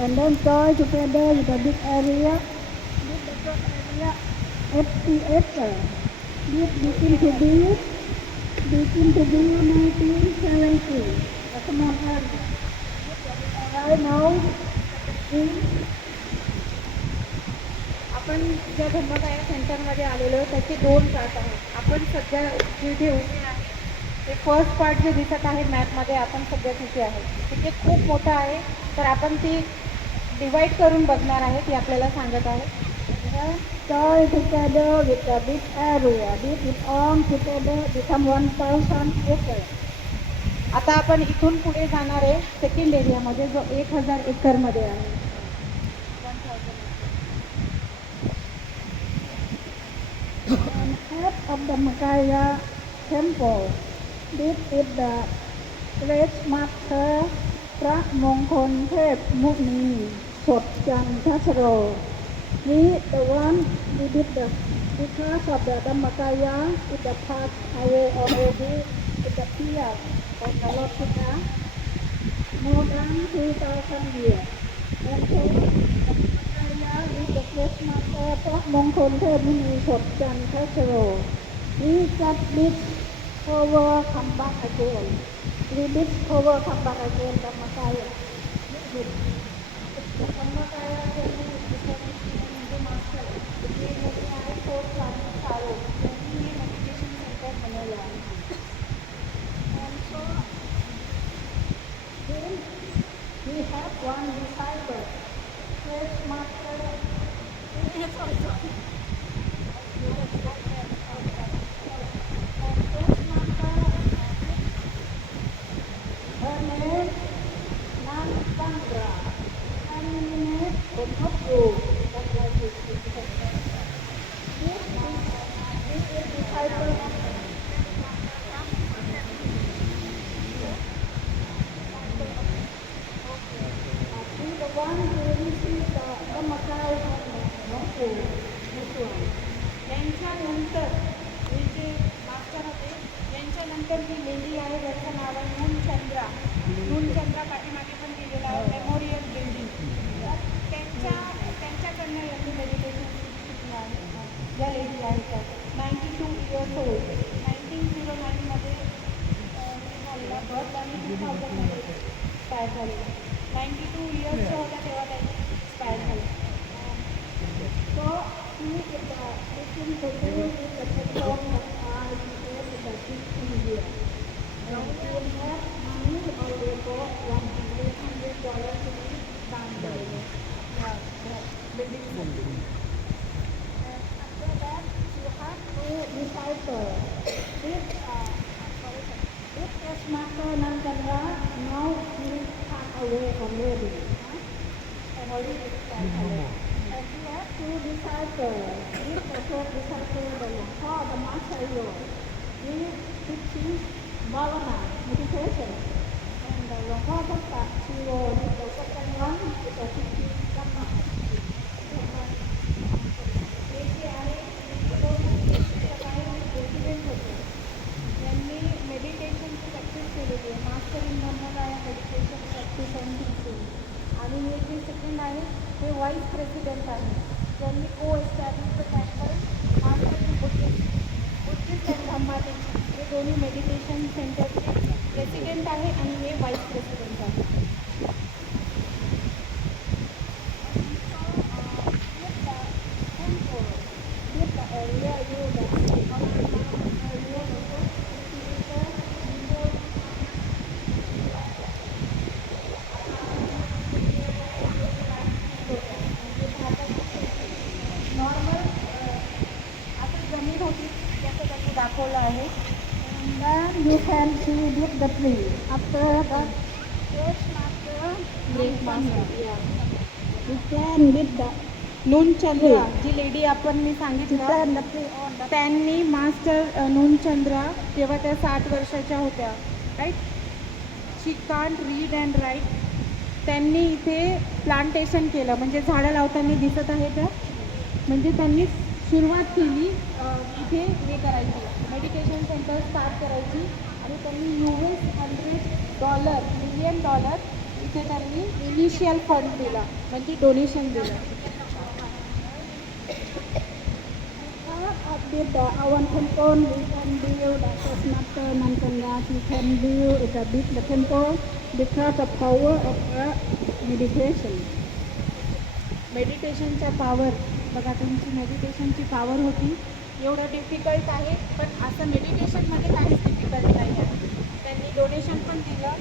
and then join together with the big area, with the broad area, 80 acres. This begin to be 1970, a small area. Right now, आपण ज्या धर्मकाया सेंटरमध्ये आलेलो आहे त्याचे दोन पार्ट आहेत. आपण सध्या जिथे उभे आहे ते फर्स्ट पार्ट जे दिसत आहे मॅपमध्ये आपण सध्या तिथे आहे. तिथे खूप मोठं आहे, तर आपण ती डिवाईड करून बघणार आहे, ती आपल्याला सांगत आहे. join together with the big area. This is all together become 1,000 acres. आता आपण इथून पुढे जाणार आहे सेकंड एरियामध्ये, जो 1000 एकरमध्ये आहे. And head of the Makaya temple, this is the great master พระมงคลเทพมุนีสดจันทสโร He the one who did the because of the Dhammakaya is the past away already is the fear of the Lord Buddha more than 2,000 years. And so Dhammakaya is the great master พระมงคลเทพมุนีสดจันทสโร He just did power come back again. We did power come back again Dhammakaya. The Dhammakaya became the master. He was so sorrow. He meditation center Manila. And so then we have one disciple, first master. Yes, also. Her name Nandandra. Nandine Bonhopu. This is disciple of the one who received the Dhammakaya from Bonhopu. This one. यांच्यानंतर हे जे मास्टर होते यांच्यानंतर ही लेडी आहे ज्याचं नाव आहे नूनचंद्रा. नूनचंद्रा पाठीमागे पण दिलेला आहे मेमोरियल बिल्डिंग. त्यांच्याकडनं यांनी मेडिटेशन शिकलं आहे. ज्या लेडी आहेत त्या 92 इयर्स ओल्ड. 1909मध्ये झालेला बर्थ आणि 2000मध्ये एक्सपायर झालेला. 92 इयर्सच्या होत्या तेव्हा त्यांनी एक्सपायर झालं. So he is the looking to do with the perform of I in the big India. And he has money already got $100 to be done by the building. And after that, you have to decipher this this master Nandandra now he passed away already. And already expired. And we have two disciples. This the first disciple, the Longpo, the Master Lord. He teaching Bhavana, meditation. And the Longpo Tata, she was the second one, is the teaching Dhamma. यांनी मेडिटेशनची practice केलेली आहे. Master in Dhammakaya meditation practice and teaching. आणि हे जे सेकंड आहे ते vice president आहे. त्यांनी co establish temple master in Buddhist and धम्माटिक. हे दोन्ही मेडिटेशन सेंटरचे प्रेसिडेंट आहे आणि हे वाईस प्रेसिडेंट आहे. दाखवलं आहे. And then you can see with the tree. After that, great master, great master you can with the Nunchandra ji lady आपण मी सांगितलं stand the tree on the त्यांनी मास्टर नूनचंद्रा तेव्हा त्या 60 वर्षाच्या होत्या. Right. She can't read and write. त्यांनी इथे प्लांटेशन केलं, म्हणजे झाडं लावताना दिसत आहे त्या. म्हणजे त्यांनी सुरुवात केली इथे हे करायची, मेडिटेशन सेंटर स्टार्ट करायची. आणि त्यांनी $100 मिलियन इथे त्यांनी इनिशियल फंड दिला म्हणजे डोनेशन दिलं. With the our temple, we can build as Master mentioned that we can build it a big the temple because the power of meditation. मेडिटेशनचा पॉवर बघा, तुमची मेडिटेशनची पॉवर होती. एवढं डिफिकल्ट आहे, पण असं मेडिटेशनमध्ये काहीच डिफिकल्ट नाही आहे. त्यांनी डोनेशन पण दिलं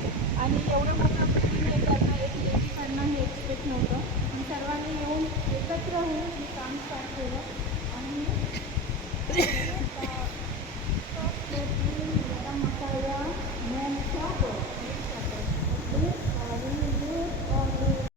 आणि एवढं मोठं बिल्डिंग हे करणं, एक लेडीकडनं हे एक्सपेक्ट नव्हतं. पण सर्वांनी येऊन एकत्र होऊन